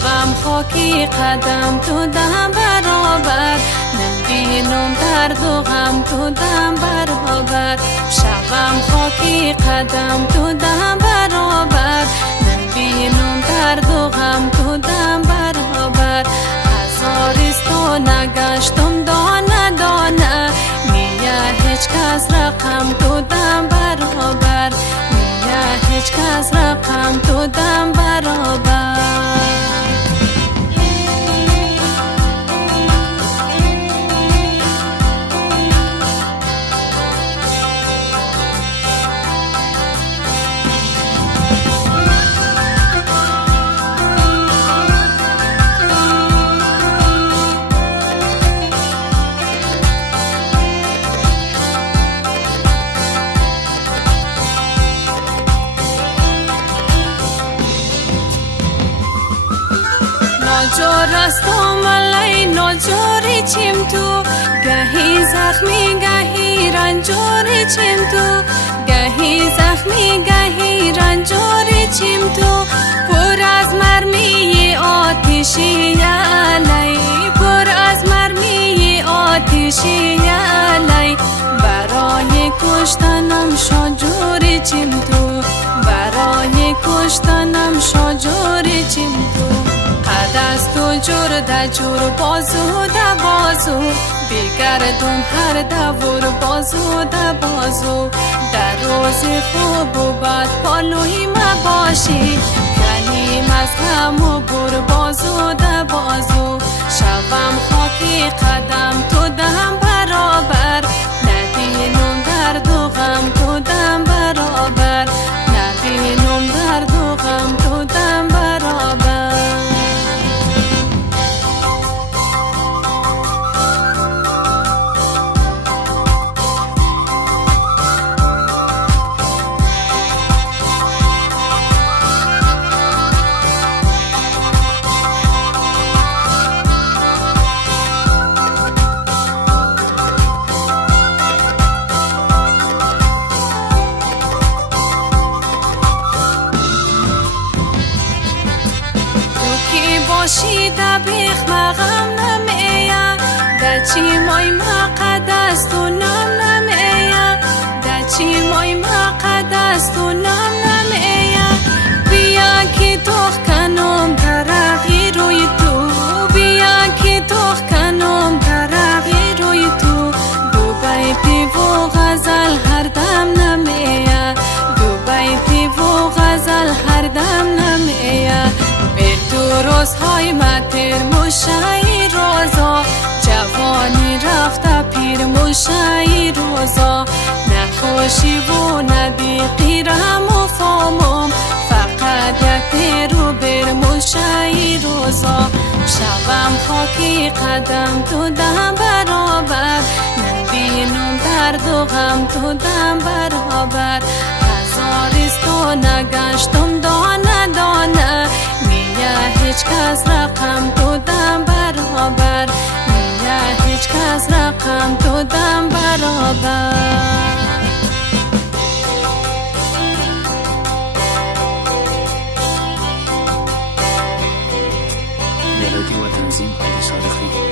شوم خاکی قدم تو دم برابر، نبینم درد و غم تو دم برابر. شوم خاکی قدم تو دم برابر، نبینم درد و غم تو دم برابر. هزاریست و نگشتم دانه دانه، نیه هیچ کس رقم تو دم برابر، نیه هیچ کس رقم تو دم برابر. ناجور است ملای ناجوری چیم تو، گهی زخمی گهی رنجوری چیم تو، گهی زخمی گهی رنجوری چیم تو. پر از مرمی آتشی علی، پر از مرمی آتشی علی. برای کشتنم شاجوری چیم تو، برای کشتنم شاجوری چیم تو. دست و جور ده جور بازو ده بازو، بگردم هر دور بازو ده بازو. در روز خوب و بد پالوی ما باشی، کلیم از غم و بر بازو ده بازو. شوم خاکی قدم تو دم برابر، نبینم درد و غم تو دم برابر، نبینم درد و غم تو دم برابر. باشی دبیخ مغم نمیه، دچی مای مقد است و نم نمیه، دچی مای مقد است و نم نمیه. بیا که توخ کنم ترقی روی تو، بیا که توخ کنم ترقی روی تو. دو بیتی و غزل هر دم نمیه، دو بیتی و غزل هر دم نمیه. تو روزهای متر مشایی روزا، جوانی رفته پیر مشایی روزا. نخوشی و ندیقی رم و فامم، فقط یک رو بر مشایی روزا. شوم خاکی قدم تو دم برابر، نبینم درد و غم تو دم برابر. هزاریست و نگشتم دانه دانه، هیچ کس رقم تو دم برابر، نیه هیچ کس رقم تو دم برابر. ملودی و تنظیم علی صادقی.